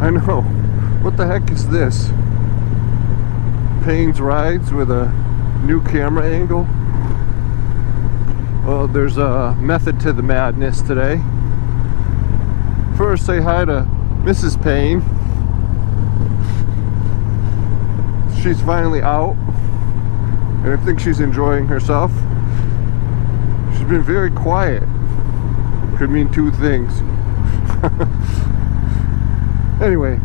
I know. What the heck is this? Payne's Rides with a new camera angle. Well, there's a method to the madness today. First, say hi to Mrs. Payne. She's finally out, and I think she's enjoying herself. She's been very quiet. Could mean two things. Anyway,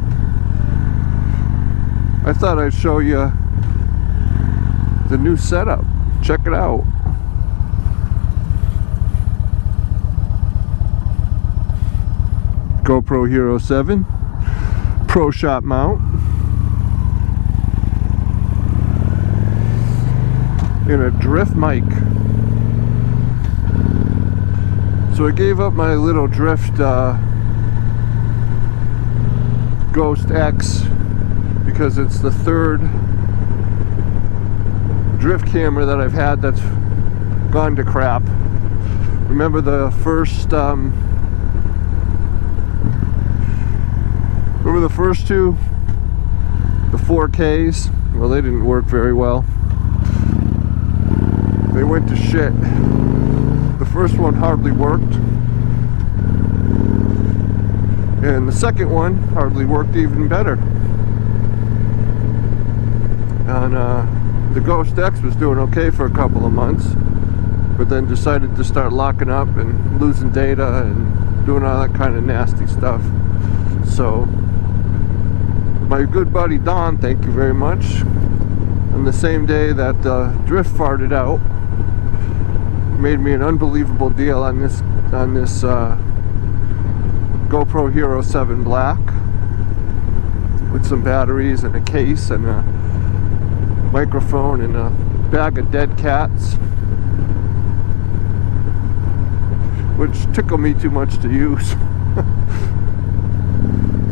I thought I'd show you the new setup. Check it out. GoPro Hero 7 Pro Shot mount and a drift mic. So I gave up my little drift Ghost X because it's the third drift camera that I've had that's gone to crap. Remember the first two, the 4Ks? Well, they didn't work very well. They went to shit. The first one hardly worked, and the second one hardly worked even better. And the Ghost X was doing okay for a couple of months, but then decided to start locking up and losing data and doing all that kind of nasty stuff. So my good buddy Don, thank you very much, on the same day that drift farted out, made me an unbelievable deal on this GoPro Hero 7 Black with some batteries and a case and a microphone and a bag of dead cats, which tickle me too much to use.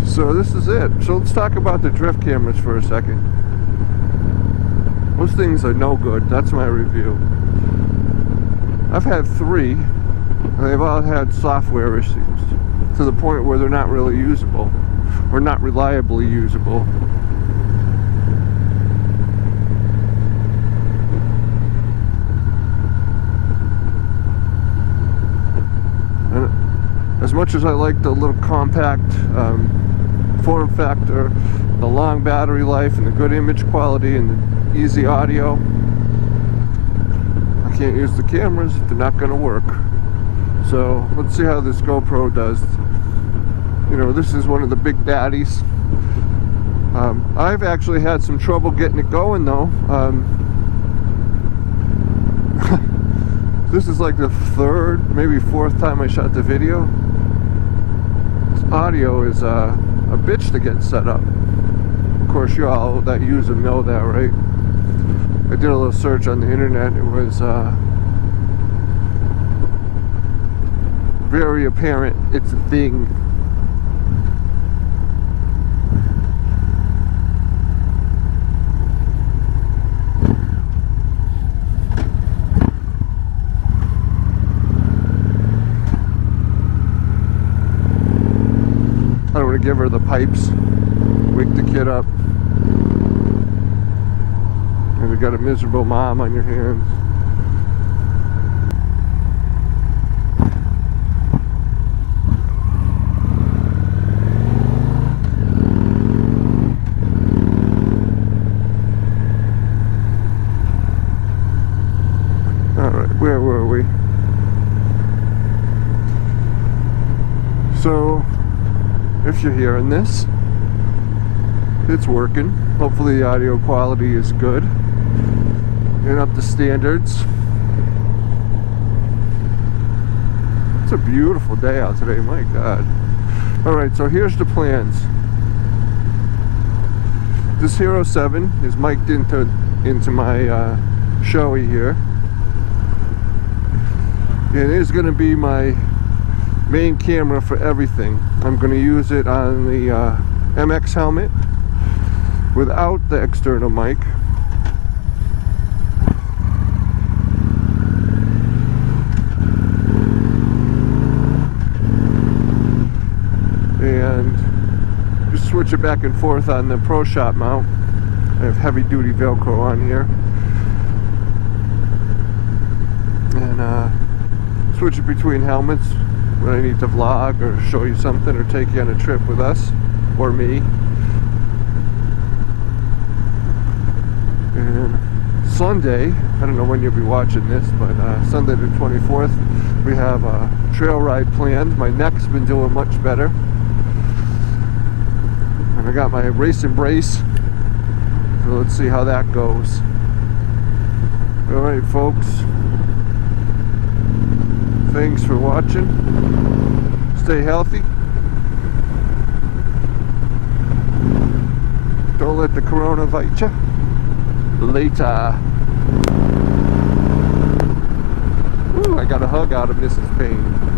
So this is it. So let's talk about the drift cameras for a second. Those things are no good. That's my review. I've had 3, and they've all had software issues to the point where they're not really usable, or not reliably usable. And as much as I like the little compact form factor, the long battery life, and the good image quality, and the easy audio, I can't use the cameras. They're not going to work. So let's see how this GoPro does. You know, this is one of the big daddies. I've actually had some trouble getting it going though. This is like the 3rd, maybe 4th time I shot the video. This audio is a bitch to get set up. Of course, you all that use them know that, right? I did a little search on the internet. It was very apparent it's a thing. I don't want to give her the pipes, wake the kid up, and you got a miserable mom on your hands. Alright, where were we? So, if you're hearing this, it's working. Hopefully the audio quality is good and up to standards. It's a beautiful day out today, my God. Alright, so here's the plans. This Hero 7 is mic'd into my Shoei here. It is going to be my main camera for everything. I'm going to use it on the MX helmet without the external mic. And just switch it back and forth on the Pro Shop mount. I have heavy duty Velcro on here. And switch it between helmets when I need to vlog or show you something or take you on a trip with us or me. And Sunday, I don't know when you'll be watching this, but Sunday the 24th, we have a trail ride planned. My neck's been doing much better. And I got my racing brace, so let's see how that goes. Alright folks, thanks for watching. Stay healthy. Don't let the corona bite you. Later. Ooh, I got a hug out of Mrs. Payne.